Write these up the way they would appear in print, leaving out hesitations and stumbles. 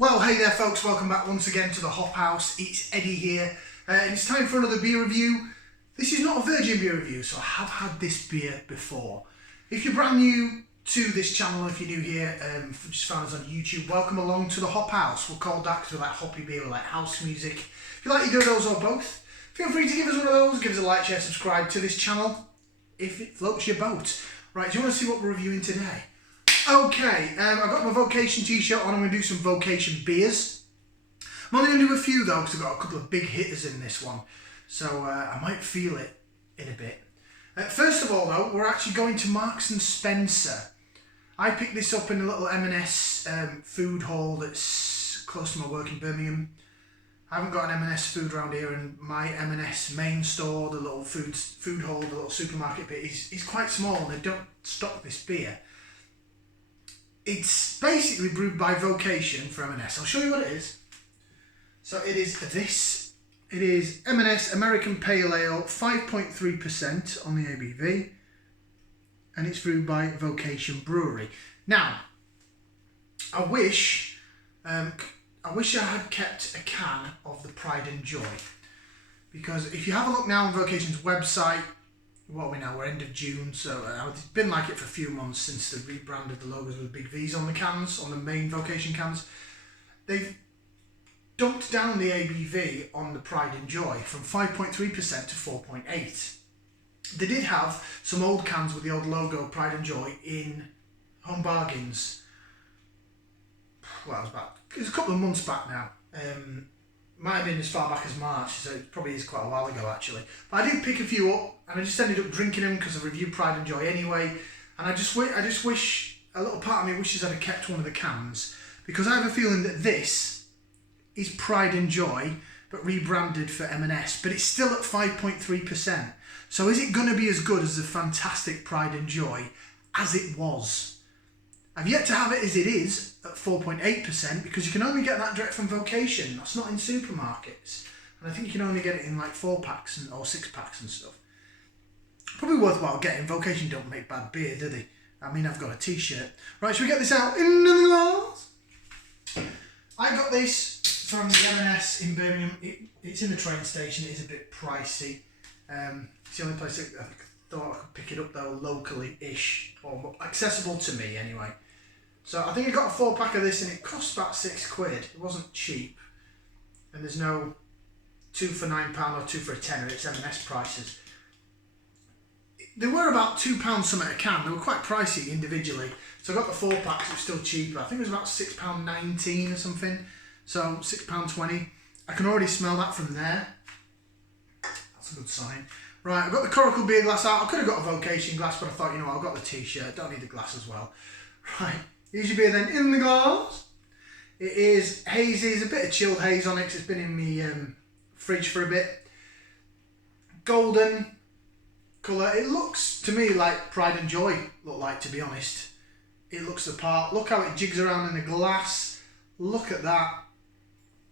Well, hey there folks, welcome back once again to the Hop House. It's Eddie here, and it's time for another beer review. This is not a virgin beer review, so I have had this beer before. If you're brand new to this channel, if you're new here, just found us on YouTube, welcome along to the Hop House. We're called that because we like hoppy beer, we like house music. If you like either of those or both, feel free to give us one of those, give us a like, share, subscribe to this channel, if it floats your boat. Right, do you want to see what we're reviewing today? Okay, I've got my Vocation t-shirt on. I'm going to do some Vocation beers. I'm only going to do a few though because I've got a couple of big hitters in this one. So I might feel it in a bit. First of all though, we're actually going to Marks and Spencer. I picked this up in a little M&S food hall that's close to my work in Birmingham. I haven't got an M&S food around here, and my M&S main store, the little food hall, the little supermarket bit, is quite small and they don't stock this beer. It's basically brewed by Vocation for M&S. I'll show you what it is. So it is this. It is M&S American Pale Ale, 5.3% on the ABV. And it's brewed by Vocation Brewery. Now, I wish I had kept a can of the Pride and Joy. Because if you have a look now on Vocation's website, what are we now? We're end of June, so it's been like it for a few months since they rebranded the logos with big V's on the cans, on the main Vocation cans. They've dumped down the ABV on the Pride and Joy from 5.3% to 4.8%. They did have some old cans with the old logo Pride and Joy in Home Bargains. Well, it was a couple of months back now. Might have been as far back as March, so it probably is quite a while ago actually. But I did pick a few up, and I just ended up drinking them because I reviewed Pride and Joy anyway. And I just wish, a little part of me wishes I'd have kept one of the cans, because I have a feeling that this is Pride and Joy, but rebranded for M&S, but it's still at 5.3%. So is it going to be as good as the fantastic Pride and Joy as it was? I've yet to have it as it is at 4.8% because you can only get that direct from Vocation. That's not in supermarkets. And I think you can only get it in like 4-packs or 6-packs and stuff. Probably worthwhile getting. Vocation don't make bad beer, do they? I mean, I've got a t-shirt. Right, should we get this out in the glass? I got this from the M&S in Birmingham. It's in the train station. It is a bit pricey. It's the only place I thought I could pick it up though, locally-ish, or accessible to me anyway. So I think I got a 4-pack of this and it cost about £6. It wasn't cheap. And there's no 2 for £9 or 2 for a tenner. It's M&S prices. They were about £2 something a can. They were quite pricey individually. So I got the 4-packs, it was still cheaper. I think it was about £6.19 or something. So £6.20. I can already smell that from there. That's a good sign. Right, I've got the Coracle beer glass out. I could have got a Vocation glass, but I thought, you know, I've got the t-shirt. Don't need the glass as well. Right, here's your beer then in the glass. It is hazy. There's a bit of chilled haze on it because it's been in my fridge for a bit. Golden colour. It looks to me like Pride and Joy look like, to be honest. It looks the part. Look how it jigs around in the glass. Look at that.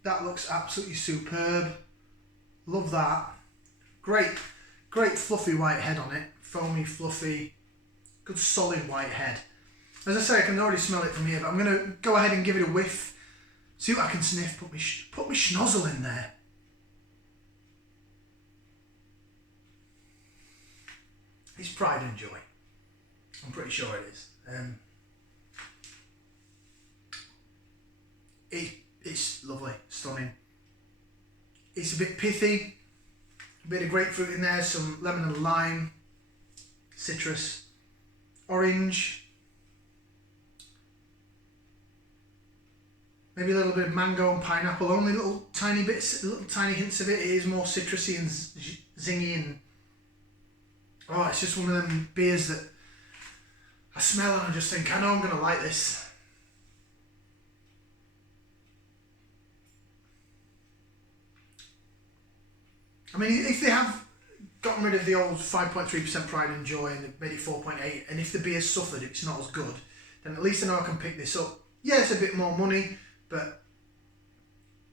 That looks absolutely superb. Love that. Great fluffy white head on it. Foamy, fluffy, good solid white head. As I say, I can already smell it from here, but I'm going to go ahead and give it a whiff. See what I can sniff. Put me schnozzle in there. It's Pride and Joy. I'm pretty sure it is. It's lovely, stunning. It's a bit pithy. A bit of grapefruit in there, some lemon and lime, citrus, orange, maybe a little bit of mango and pineapple, only little tiny bits, little tiny hints of it. It is more citrusy and zingy, and oh, it's just one of them beers that I smell and I just think, I know I'm going to like this. I mean, if they have gotten rid of the old 5.3% Pride and Joy and made it 4.8, and if the beer's suffered, it's not as good, then at least I know I can pick this up. Yeah, it's a bit more money, but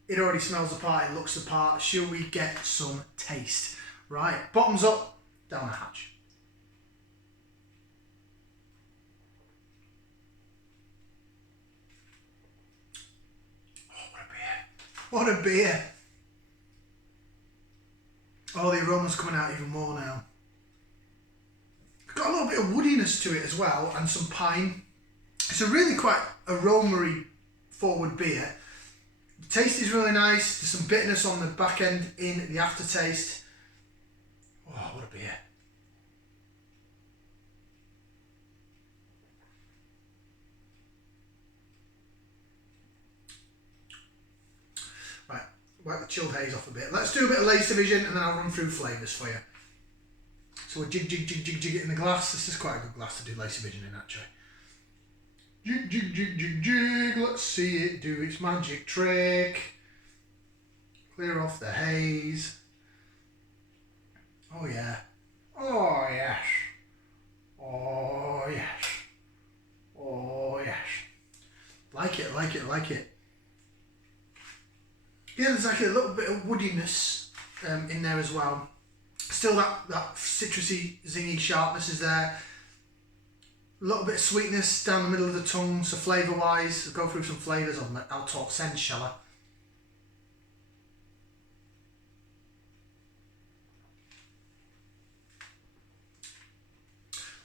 it already smells the part, it looks the part. Shall we get some taste? Right, bottoms up, down the hatch. What a beer. Oh, the aroma's coming out even more now. It's got a little bit of woodiness to it as well, and some pine. It's a really quite aromery forward beer. The taste is really nice. There's some bitterness on the back end in the aftertaste. Oh, what a beer. Right, wipe the chilled haze off a bit. Let's do a bit of Lace Division and then I'll run through flavours for you. So we'll jig it in the glass. This is quite a good glass to do Lace Division in, actually. Jig, let's see it do its magic trick. Clear off the haze. Oh yeah. Oh yes. Oh yes. Oh yes. Like it. Yeah, there's like a little bit of woodiness in there as well. Still that citrusy, zingy sharpness is there. A little bit of sweetness down the middle of the tongue, so flavour-wise, I'll go through some flavours. I'll talk scent, shall I?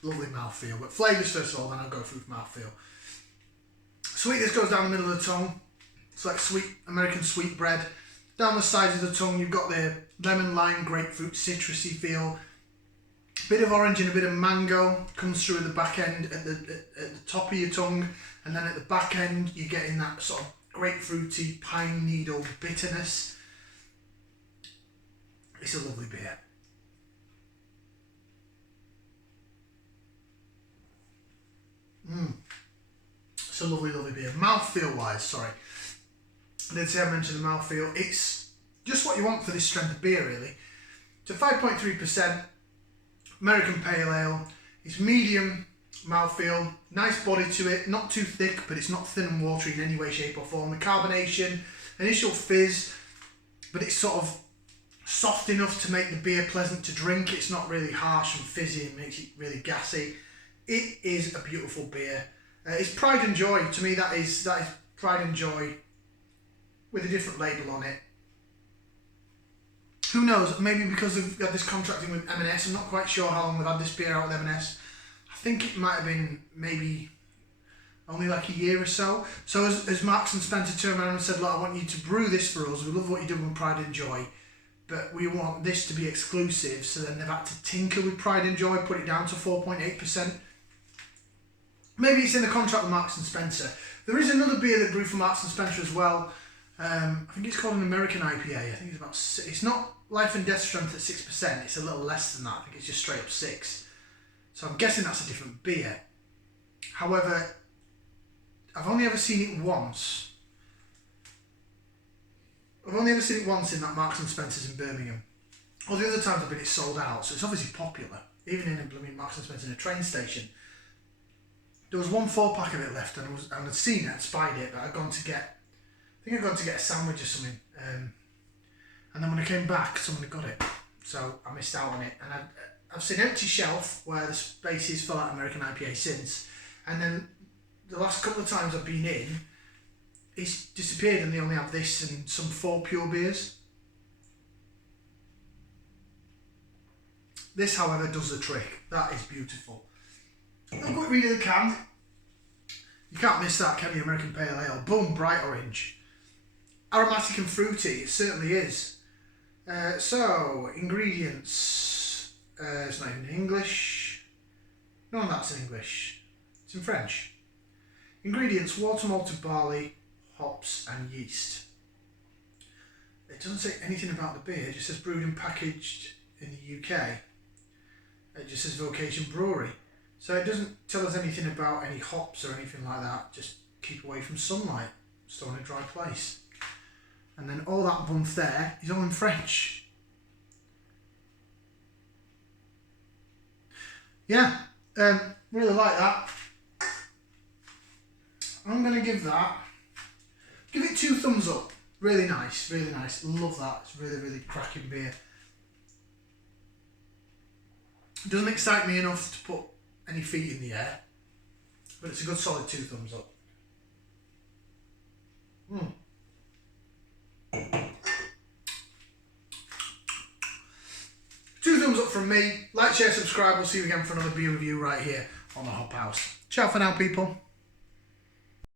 Lovely mouthfeel, but flavours first of all, then I'll go through mouthfeel. Sweetness goes down the middle of the tongue. It's like sweet American sweet bread. Down the sides of the tongue, you've got the lemon, lime, grapefruit, citrusy feel. Bit of orange and a bit of mango comes through at the back end, at the top of your tongue, and then at the back end you're getting that sort of grapefruity pine needle bitterness. It's a lovely beer. It's a lovely beer. Mouthfeel wise, sorry. I did say I mentioned the mouthfeel. It's just what you want for this strength of beer, really. It's a 5.3%. American Pale Ale. It's medium mouthfeel, nice body to it, not too thick, but it's not thin and watery in any way, shape or form. The carbonation, initial fizz, but it's sort of soft enough to make the beer pleasant to drink. It's not really harsh and fizzy and makes it really gassy. It is a beautiful beer. It's Pride and Joy. To me, that is Pride and Joy with a different label on it. Who knows, maybe because they've got this contracting with M&S, I'm not quite sure how long they've had this beer out with M&S. I think it might have been maybe only like a year or so. So as Marks and Spencer turned around and said, look, I want you to brew this for us, we love what you do with Pride and Joy, but we want this to be exclusive, so then they've had to tinker with Pride and Joy, put it down to 4.8%. Maybe it's in the contract with Marks and Spencer. There is another beer that brewed for Marks and Spencer as well. I think it's called an American IPA. I think it's about it's not Life and Death strength at 6%. It's a little less than that. I think it's just straight up 6. So I'm guessing that's a different beer. However, I've only ever seen it once. I've only ever seen it once in that Marks and Spencer's in Birmingham. All the other times I've been, it's sold out. So it's obviously popular. Even in a blooming Marks and Spencer in a train station. There was one 4-pack of it left, and I'd seen it, I'd spied it, but I'd gone to get a sandwich or something. And then when I came back, someone had got it. So I missed out on it. And I've seen empty shelf where the space is for that American IPA since. And then the last couple of times I've been in, it's disappeared and they only have this and some 4 pure beers. This, however, does the trick. That is beautiful. A quick read of the can. You can't miss that, can you? American Pale Ale. Boom, bright orange. Aromatic and fruity, it certainly is. So, ingredients. It's not even in English. None of that's in English. It's in French. Ingredients: water, malted barley, hops and yeast. It doesn't say anything about the beer. It just says brewed and packaged in the UK. It just says Vocation Brewery. So it doesn't tell us anything about any hops or anything like that. Just keep away from sunlight. Store in a dry place. And then all that bump there is all in French. Yeah, really like that. I'm going to give it 2 thumbs up. Really nice, really nice. Love that. It's really, really cracking beer. It doesn't excite me enough to put any feet in the air, but it's a good solid 2 thumbs up. thumbs up from me. Like, share, subscribe. We'll see you again for another beer review right here on the Hop House. Ciao for now, people.